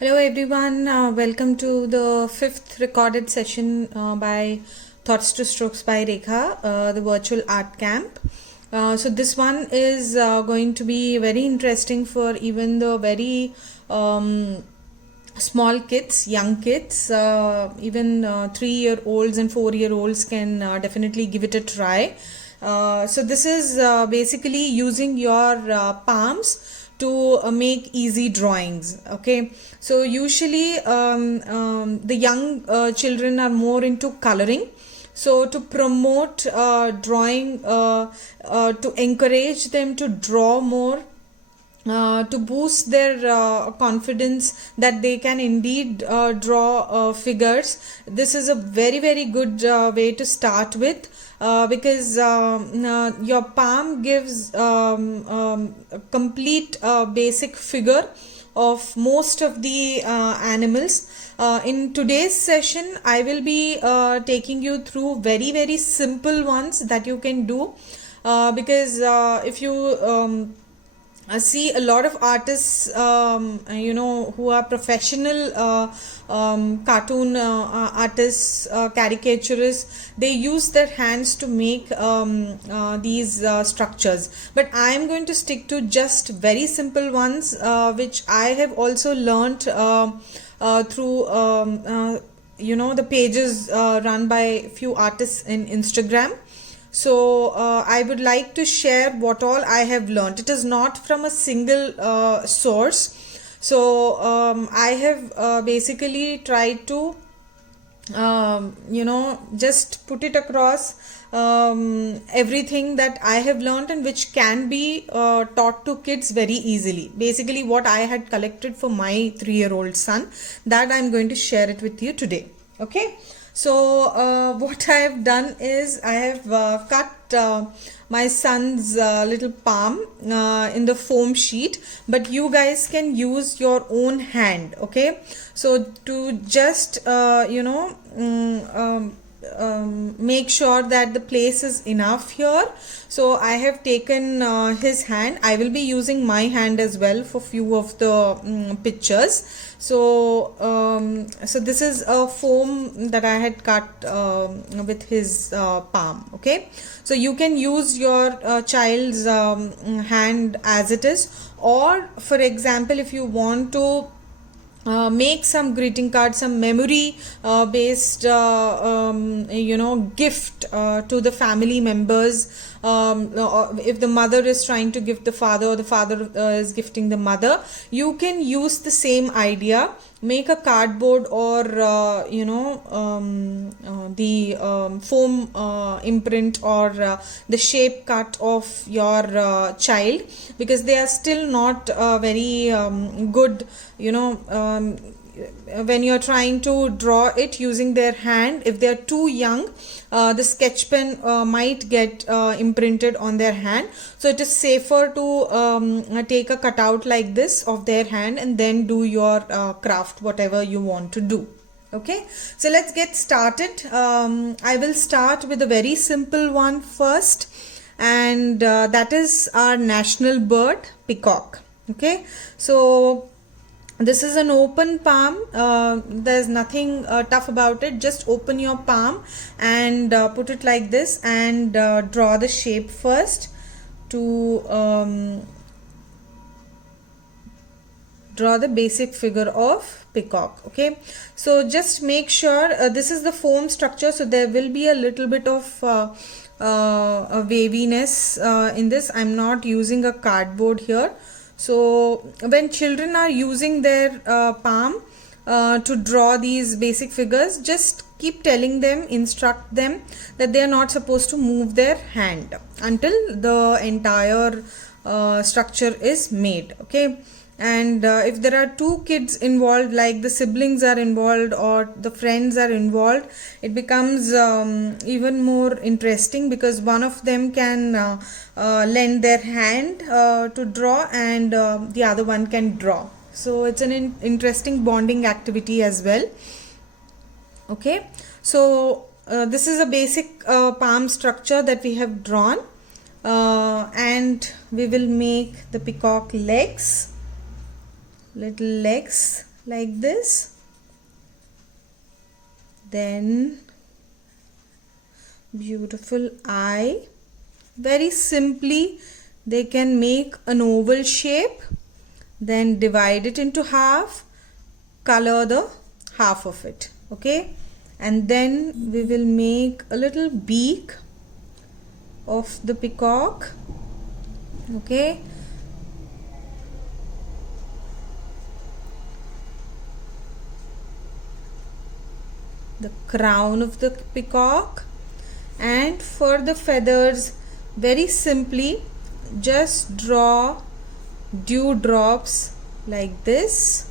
Hello everyone, welcome to the fifth recorded session by Thoughts to Strokes by Rekha, the virtual art camp. So this one is going to be very interesting for even the very small kids, young kids, even 3-year-olds and 4-year-olds can definitely give it a try. So this is basically using your palms to make easy drawings. Okay, so usually the young children are more into coloring. So to promote drawing, to encourage them to draw more, to boost their confidence that they can indeed draw figures, this is a very good way to start with, because your palm gives a complete basic figure of most of the animals. In today's session I will be taking you through very simple ones that you can do, because if you I see a lot of artists, who are professional cartoon artists, caricaturists. They use their hands to make these structures. But I am going to stick to just very simple ones, which I have also learnt through the pages run by few artists in Instagram. So I would like to share what all I have learned. It is not from a single source. So I have basically tried to just put it across everything that I have learned and which can be taught to kids very easily. Basically what I had collected for my 3-year-old son, that I'm going to share it with you today. Okay. So what I have done is I have cut my son's little palm in the foam sheet, but you guys can use your own hand. Okay, so to just make sure that the place is enough here, so I have taken his hand. I will be using my hand as well for few of the pictures. So so this is a foam that I had cut with his palm. Okay, so you can use your child's hand as it is, or for example if you want to make some greeting card, some memory based gift to the family members. If the mother is trying to give the father, or the father is gifting the mother, you can use the same idea. Make a cardboard or the foam imprint or the shape cut of your child, because they are still not very good, when you're trying to draw it using their hand. If they're too young, the sketch pen might get imprinted on their hand, so it is safer to take a cutout like this of their hand and then do your craft, whatever you want to do. Okay, so let's get started. I will start with a very simple one first, and that is our national bird, peacock. Okay, so this is an open palm. There's nothing tough about it. Just open your palm and put it like this, and draw the shape first to draw the basic figure of peacock. Okay, so just make sure this is the foam structure, so there will be a little bit of a waviness in this. I'm not using a cardboard here. So when children are using their palm to draw these basic figures, just keep telling them, instruct them that they are not supposed to move their hand until the entire structure is made. Okay, and if there are two kids involved, like the siblings are involved or the friends are involved, it becomes even more interesting, because one of them can lend their hand to draw, and the other one can draw. So it's an interesting bonding activity as well. Okay, so this is a basic palm structure that we have drawn, and we will make the peacock legs, little legs like this. Then beautiful eye. Very simply they can make an oval shape, then divide it into half, color the half of it, okay, and then we will make a little beak of the peacock, okay. The crown of the peacock, and for the feathers, very simply just draw dewdrops like this,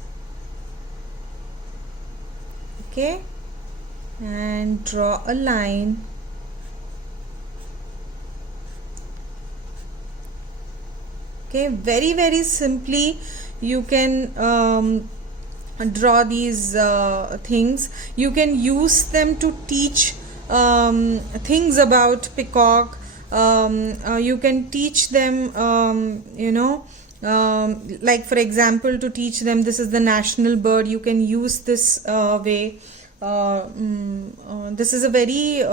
okay, and draw a line. Okay, very simply you can draw these things. You can use them to teach things about peacock. You can teach them like for example, to teach them this is the national bird. You can use this way. This is a very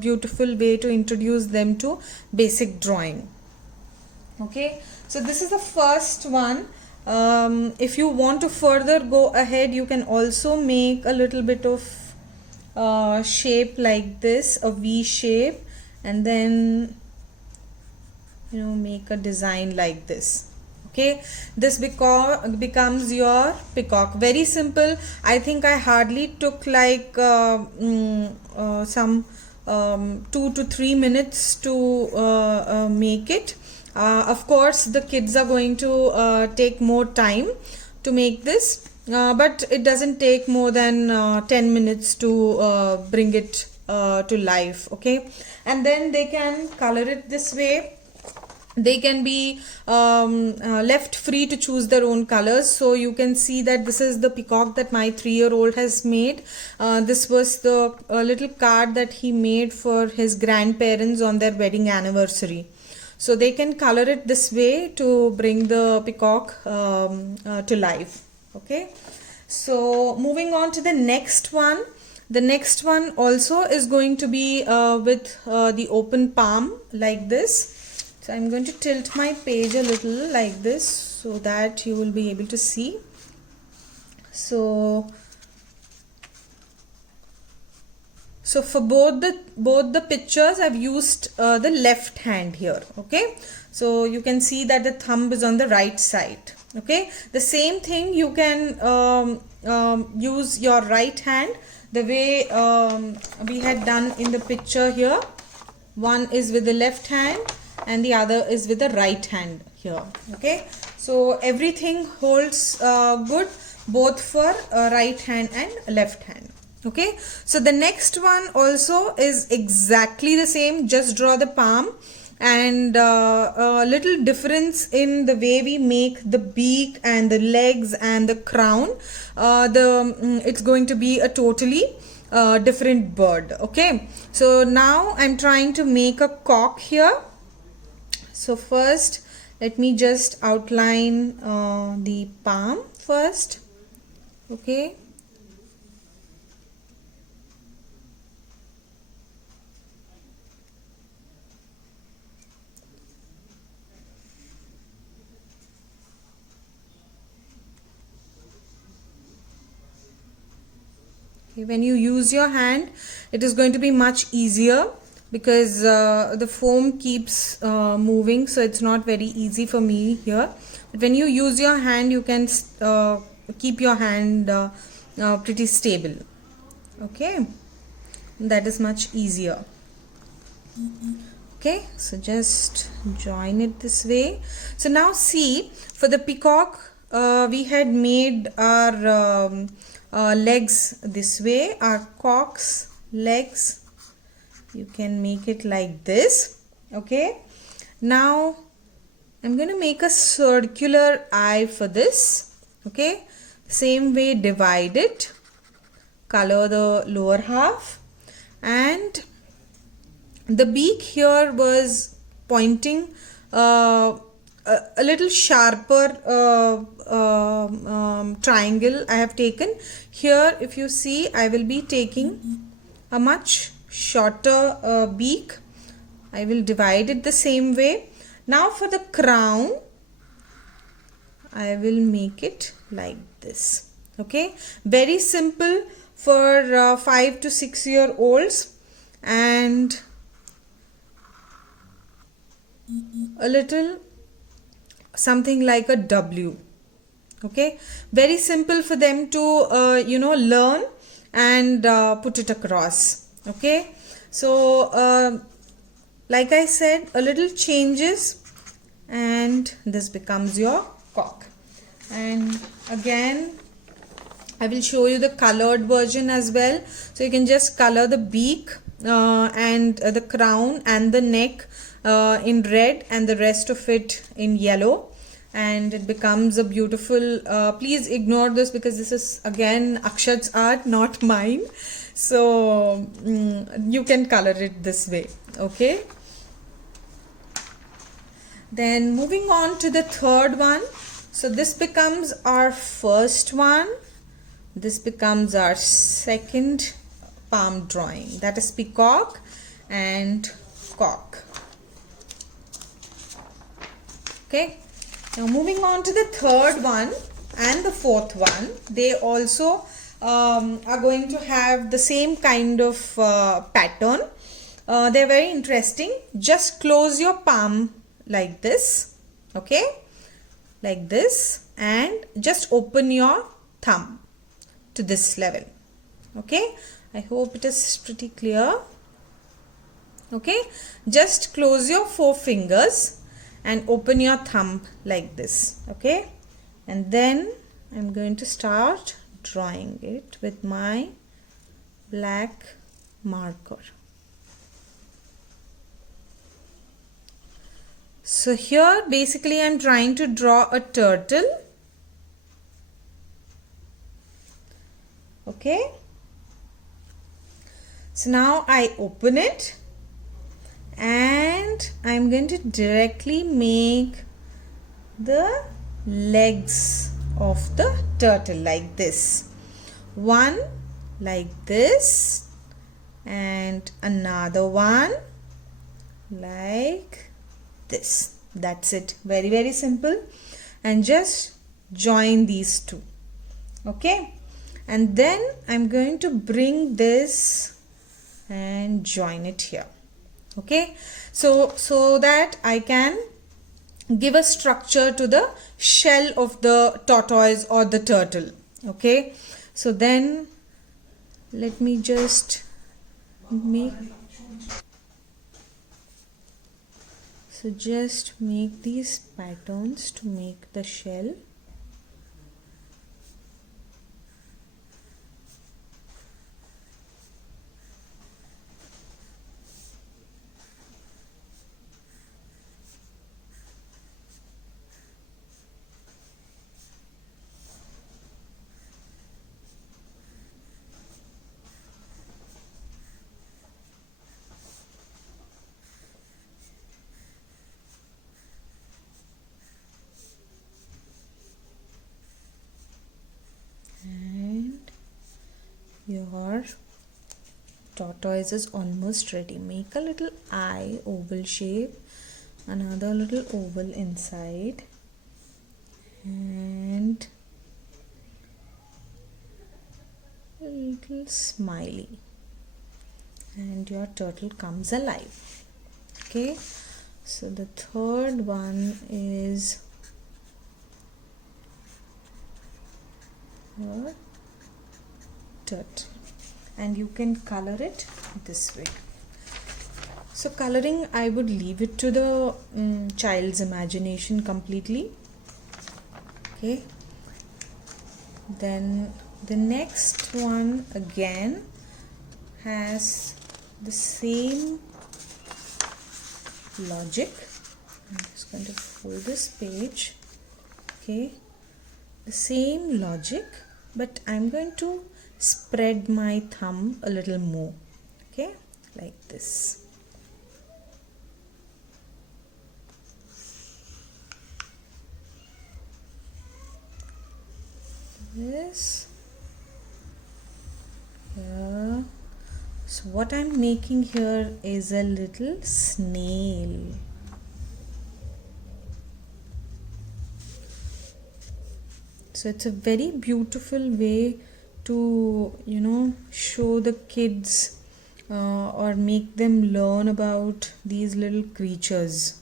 beautiful way to introduce them to basic drawing. Okay, so this is the first one. If you want to further go ahead, you can also make a little bit of shape like this, a V shape, and then make a design like this. Okay, this becomes your peacock. Very simple. I think I hardly took like some 2 to 3 minutes to make it. Of course, the kids are going to take more time to make this, but it doesn't take more than 10 minutes to bring it to life. Okay, and then they can color it this way. They can be left free to choose their own colors. So you can see that this is the peacock that my 3-year-old has made. This was the little card that he made for his grandparents on their wedding anniversary. So they can color it this way to bring the peacock to life. Okay, so moving on to the next one. The next one also is going to be with the open palm like this. So I'm going to tilt my page a little like this so that you will be able to see. So for both the pictures I've used the left hand here. Okay, so you can see that the thumb is on the right side. Okay, the same thing you can use your right hand the way we had done in the picture here. One is with the left hand and the other is with the right hand here. Okay, so everything holds good both for right hand and left hand. Okay, so the next one also is exactly the same. Just draw the palm, and a little difference in the way we make the beak and the legs and the crown. It's going to be a totally different bird. Okay, so now I'm trying to make a cock here. So first let me just outline the palm first. Okay, when you use your hand, it is going to be much easier because the foam keeps moving, so it's not very easy for me here. But when you use your hand, you can keep your hand pretty stable. Okay, that is much easier. Okay, so just join it this way. So now see, for the peacock we had made our legs this way, our cock's legs. You can make it like this. Okay, now I'm going to make a circular eye for this. Okay, same way, divide it, color the lower half, and the beak here was pointing a little sharper triangle I have taken. Here if you see, I will be taking a much shorter beak. I will divide it the same way. Now for the crown, I will make it like this. Okay, very simple for 5 to 6 year olds, and a little something like a W. Okay, very simple for them to learn and put it across. Okay, so like I said, a little changes and this becomes your cock. And again, I will show you the colored version as well. So you can just color the beak and the crown and the neck in red and the rest of it in yellow, and it becomes a beautiful, please ignore this because this is again Akshat's art, not mine. So you can color it this way. Okay, then moving on to the third one. So this becomes our first one. This becomes our second palm drawing, that is peacock and cock. Okay, now moving on to the third one and the fourth one. They also are going to have the same kind of pattern. They're very interesting. Just close your palm like this. Okay, like this, and just open your thumb to this level. Okay, I hope it is pretty clear. Okay, just close your 4 fingers and open your thumb like this. Okay, and then I'm going to start drawing it with my black marker. So here basically I'm trying to draw a turtle. Okay, so now I open it and I'm going to directly make the legs of the turtle like this. One like this and another one like this. That's it. Very, very simple. And just join these two. Okay, and then I'm going to bring this and join it here. Okay, so that I can give a structure to the shell of the tortoise or the turtle. Okay, so then let me just make, so just make these patterns to make the shell. Your tortoise is almost ready. Make a little eye, oval shape, another little oval inside, and a little smiley, and your turtle comes alive. Okay, so the third one is your turtle, and you can color it this way. So coloring, I would leave it to the child's imagination completely. Okay, then the next one again has the same logic. I'm just going to fold this page. Okay, the same logic, but I'm going to spread my thumb a little more. Okay, like this. this here. So what I'm making here is a little snail. So it's a very beautiful way to, show the kids or make them learn about these little creatures.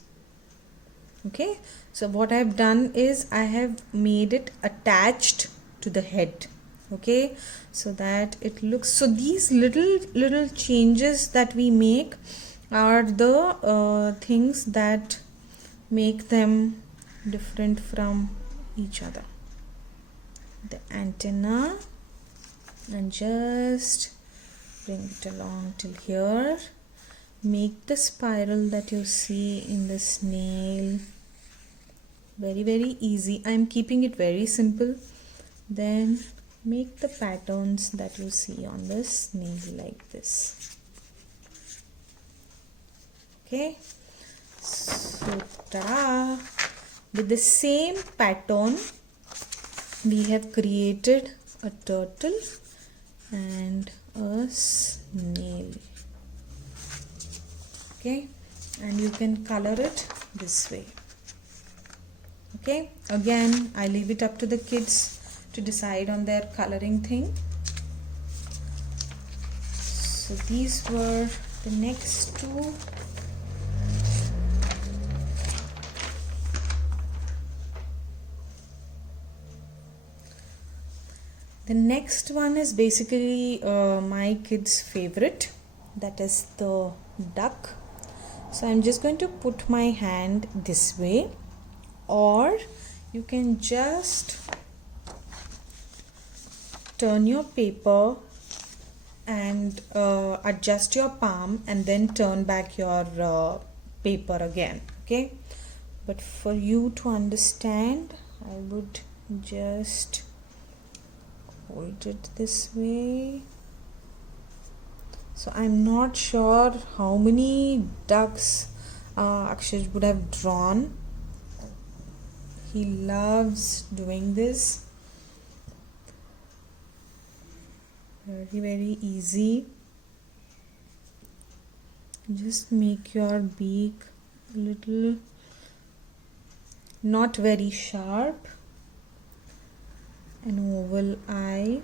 Okay, so what I've done is I have made it attached to the head. Okay, so that it looks, so these little changes that we make are the things that make them different from each other. The antenna, and just bring it along till here. Make the spiral that you see in the snail. Very easy. I'm keeping it very simple. Then make the patterns that you see on the snail like this. Okay, so ta-da! With the same pattern we have created a turtle and a snail. Okay, and you can color it this way. Okay, again I leave it up to the kids to decide on their coloring thing. So these were the next two. The next one is basically my kids' favorite, that is the duck. So I'm just going to put my hand this way, or you can just turn your paper and adjust your palm and then turn back your paper again. Okay, but for you to understand, I would just hold it this way. So I'm not sure how many ducks Akshay would have drawn. He loves doing this. Very easy. Just make your beak a little, not very sharp. An oval eye,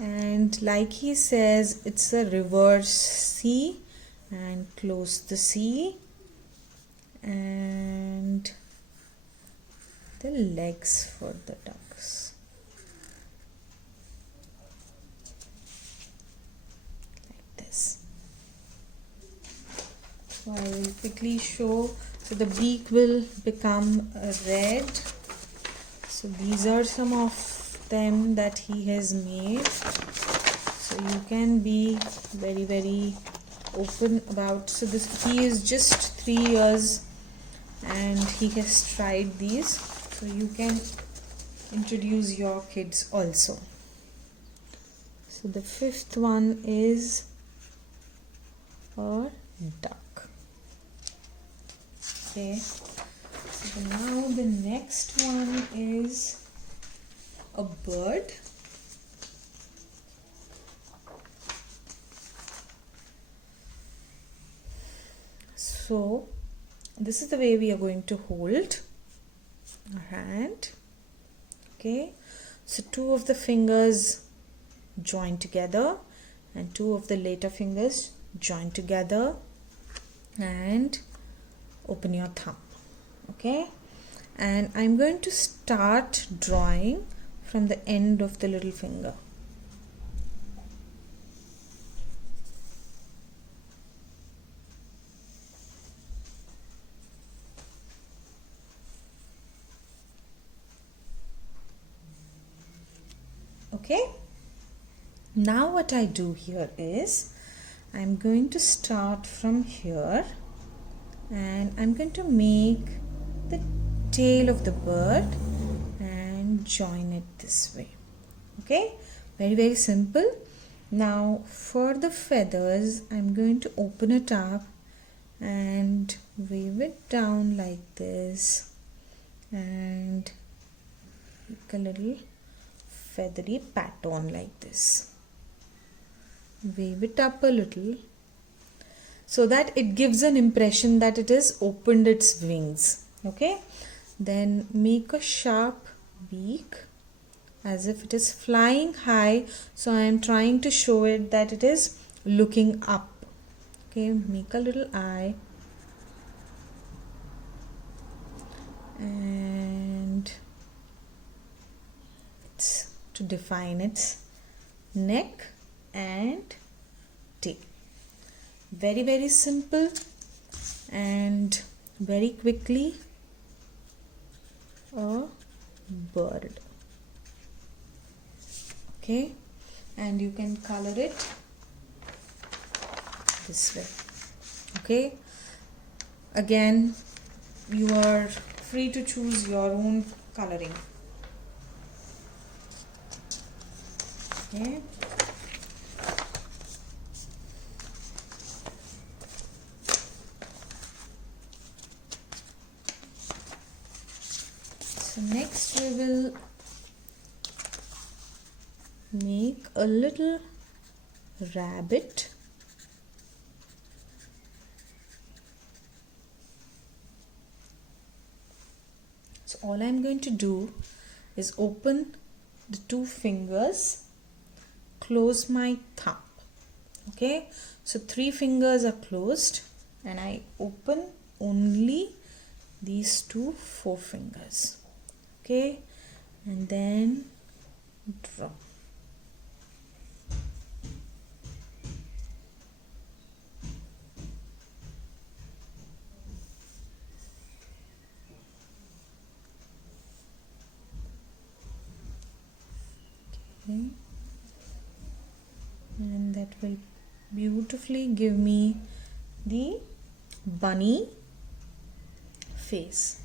and like he says, it's a reverse C, and close the C, and the legs for the ducks like this. So I will quickly show. So the beak will become red. So these are some of them that he has made. So you can be very open about. So this, he is just 3 years and he has tried these. So you can introduce your kids also. So the fifth one is a duck. Okay, so now the next one is a bird. So this is the way we are going to hold our hand. Okay, so 2 of the fingers join together and 2 of the later fingers join together and open your thumb. Okay, and I'm going to start drawing from the end of the little finger. Okay, now what I do here is I'm going to start from here and I'm going to make the tail of the bird and join it this way. Okay, very simple. Now for the feathers, I'm going to open it up and wave it down like this and make a little feathery pattern like this. Wave it up a little so that it gives an impression that it has opened its wings. Okay, then make a sharp beak as if it is flying high, so I am trying to show it that it is looking up. Okay, make a little eye and it's to define its neck and tail. Very simple and very quickly a bird. Okay, and you can color it this way. Okay, again you are free to choose your own coloring. Okay, so next we will make a little rabbit. So all I'm going to do is open the two fingers, close my thumb. Okay, so 3 fingers are closed and I open only these 2 forefingers. Okay, and then draw. Okay, and that will beautifully give me the bunny face.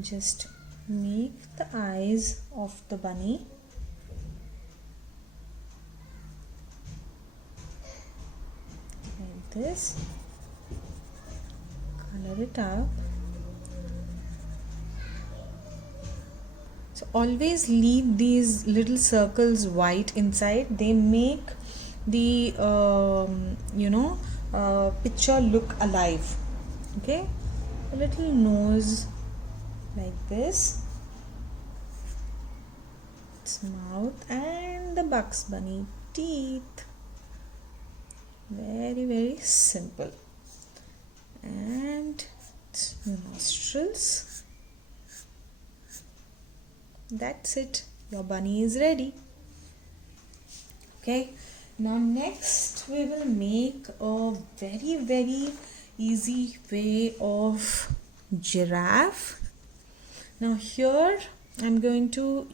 Just make the eyes of the bunny like this, color it up. So always leave these little circles white inside. They make the picture look alive. Okay, a little nose like this, its mouth, and the Bugs Bunny teeth. Very simple. And its nostrils. That's it, your bunny is ready. Okay, now next we will make a very easy way of giraffe. Now here I'm going to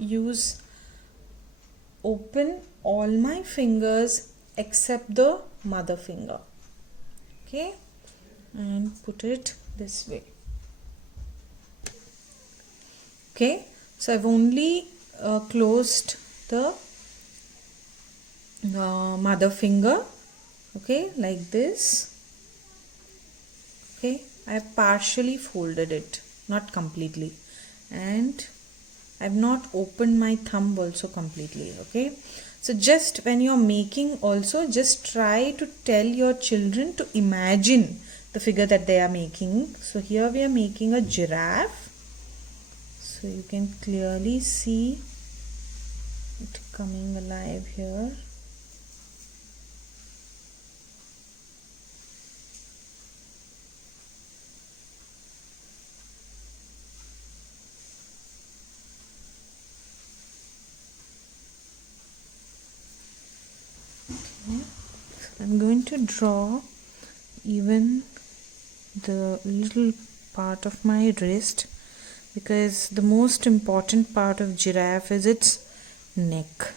open all my fingers except the mother finger. Okay, and put it this way. Okay, so I've only closed the mother finger. Okay, like this. Okay, I have partially folded it, not completely, and I've not opened my thumb also completely. Okay, so just when you're making also, just try to tell your children to imagine the figure that they are making. So here we are making a giraffe. So you can clearly see it coming alive here. Okay. So I'm going to draw even the little part of my wrist, because the most important part of giraffe is its neck.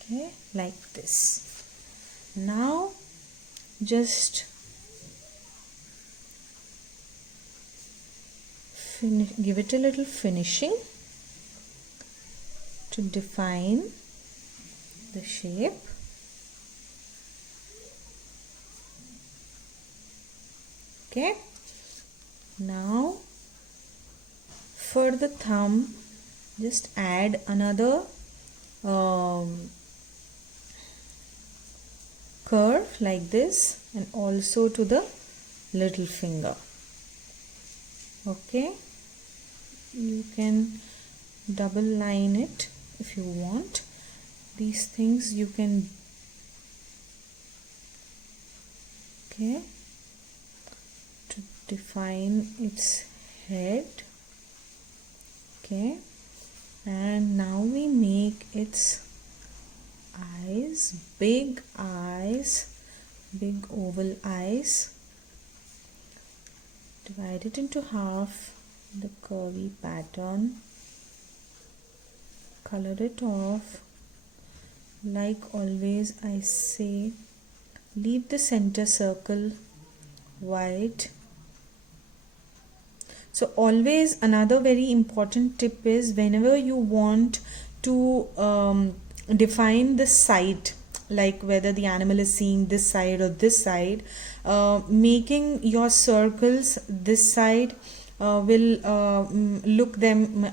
Okay, like this. Now just give it a little finishing to define the shape. Okay, Now for the thumb, just add another curve like this, and also to the little finger. Okay, you can double line it if you want. These things you can, okay, to define its head. Okay, and now we make its eyes, big oval eyes. Divide it into half, the curvy pattern, color it off. Like always I say, leave the center circle white. So always another very important tip is, whenever you want to define the side, like whether the animal is seeing this side or this side, making your circles this side will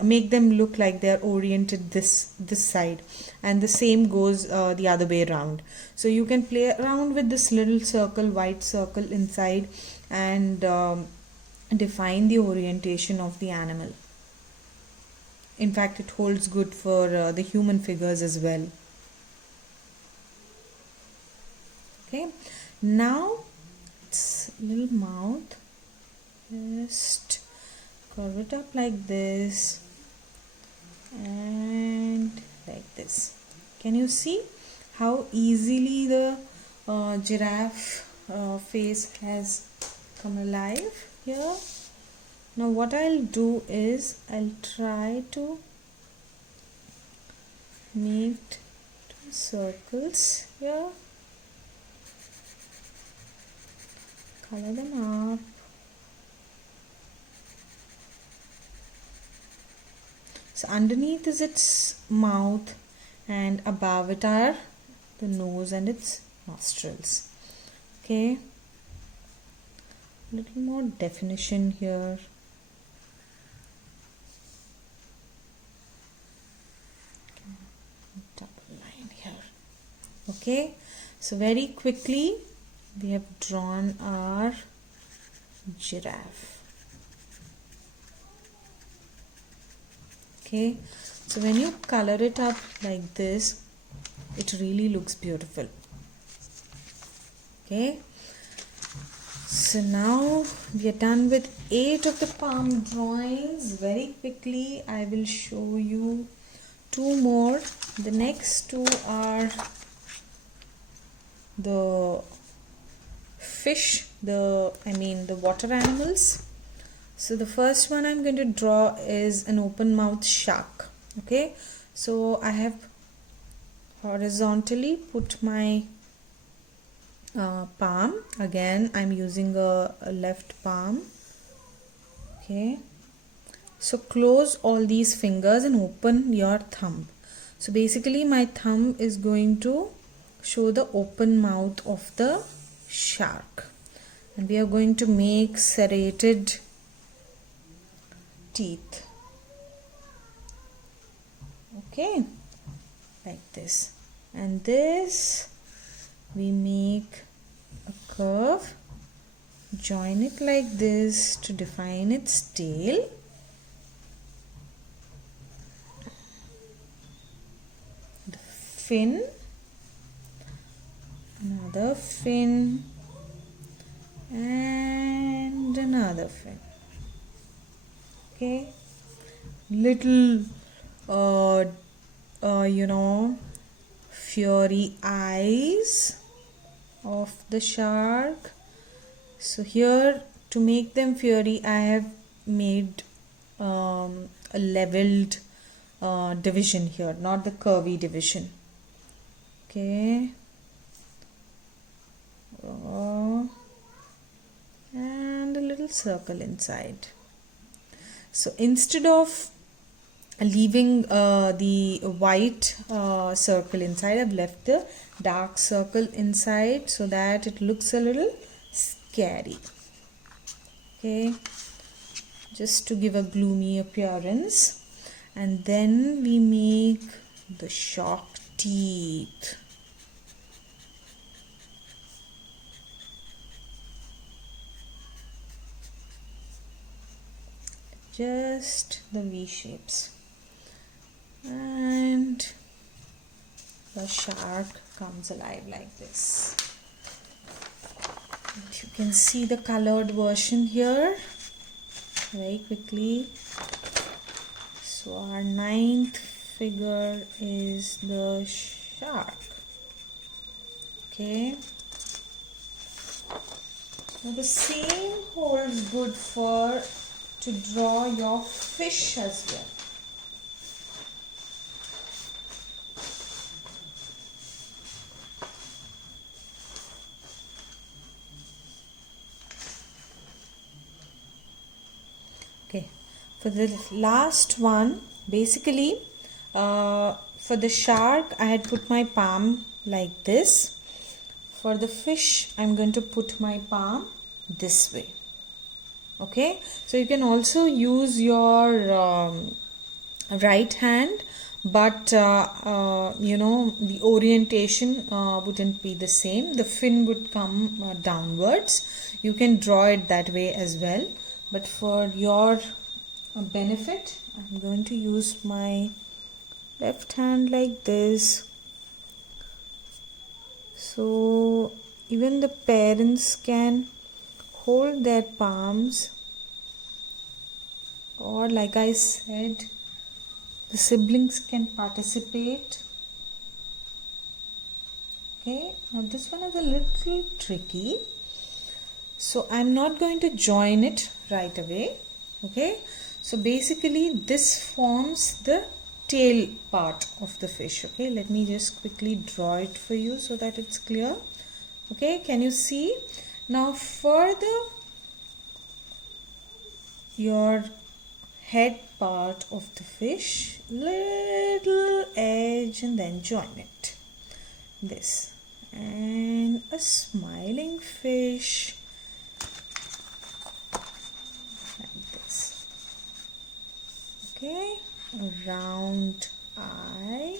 make them look like they're oriented this side, and the same goes the other way around. So you can play around with this little circle, white circle inside, and define the orientation of the animal. In fact, it holds good for the human figures as well. Okay, now its little mouth, just curve it up like this and like this. Can you see how easily the giraffe face has come alive here? Now what I'll do is, I'll try to make 2 circles here, color them up. So underneath is its mouth, and above it are the nose and its nostrils. Okay, little more definition here. Double line here. Okay, so very quickly we have drawn our giraffe. Okay, so when you color it up like this, it really looks beautiful. Okay, so now we are done with 8 of the palm drawings. Very quickly I will show you 2 more. The next 2 are the fish, the water animals. So the first one I'm going to draw is an open mouth shark. Okay, so I have horizontally put my palm. Again, I'm using a left palm. Okay, so close all these fingers and open your thumb. So basically my thumb is going to show the open mouth of the shark, and we are going to make serrated teeth. Okay, like this, and this we make a curve, join it like this to define its tail. The fin, another fin, and another fin. Okay, little fiery eyes of the shark. So here, to make them fiery, I have made a leveled division here, not the curvy division. Okay, and a little circle inside. So instead of leaving the white circle inside, I've left the dark circle inside so that it looks a little scary. Okay, just to give a gloomy appearance. And then we make the shark teeth. Just the V shapes. And the shark comes alive like this. And you can see the colored version here very quickly. So our 9th figure is the shark. Okay. Now the same holds good for to draw your fish as well. Okay, for the last one, basically for the shark I had put my palm like this. For the fish I'm going to put my palm this way. Okay, so you can also use your right hand, but you know, the orientation wouldn't be the same. The fin would come downwards. You can draw it that way as well, but for your benefit I'm going to use my left hand like this. So even the parents can hold their palms, or like I said, the siblings can participate. Okay, now this one is a little tricky, so I'm not going to join it right away. Okay, so basically this forms the tail part of the fish. Okay, let me just quickly draw it for you so that it's clear. Okay, can you see? Now for your head part of the fish, little edge and then join it. This, and a smiling fish like this. Okay, a round eye,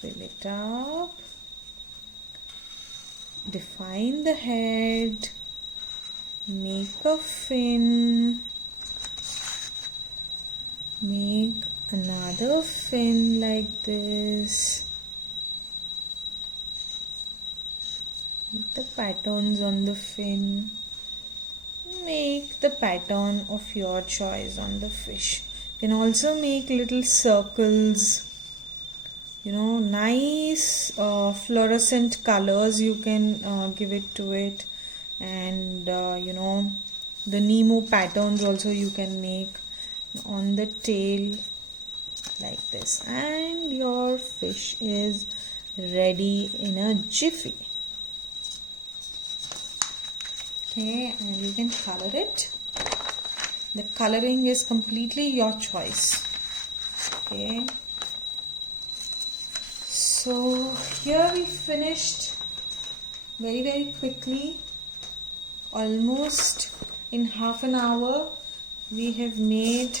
fill it up, define the head, make a fin, make another fin like this, make the patterns on the fin, make the pattern of your choice on the fish. You can also make little circles, you know, nice fluorescent colors you can give it to it, and you know, the Nemo patterns also you can make on the tail like this, and your fish is ready in a jiffy. Okay, and you can color it. The coloring is completely your choice. Okay, so here we finished very quickly. Almost in half an hour we have made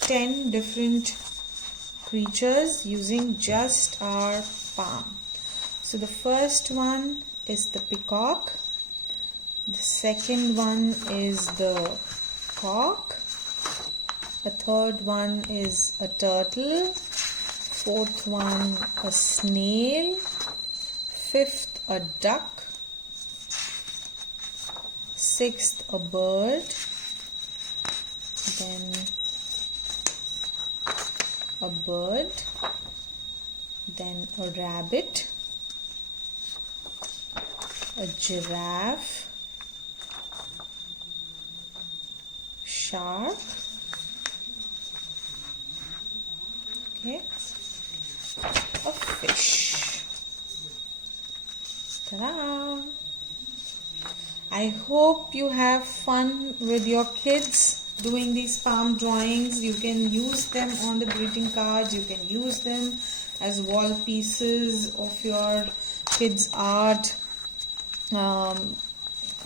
10 different creatures using just our palm. So the first one is the peacock, the second one is the cock, the third one is a turtle, fourth one a snail, fifth a duck, sixth a bird, then a bird, then a rabbit, a giraffe, shark, okay, a fish. Ta-da! I hope you have fun with your kids doing these palm drawings. You can use them on the greeting cards. You can use them as wall pieces of your kids' art.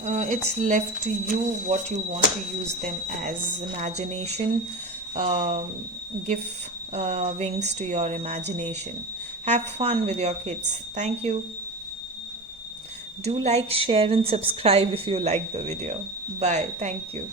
It's left to you what you want to use them as. Imagination, give wings to your imagination. Have fun with your kids. Thank you. Do like, share and subscribe if you like the video. Bye. Thank you.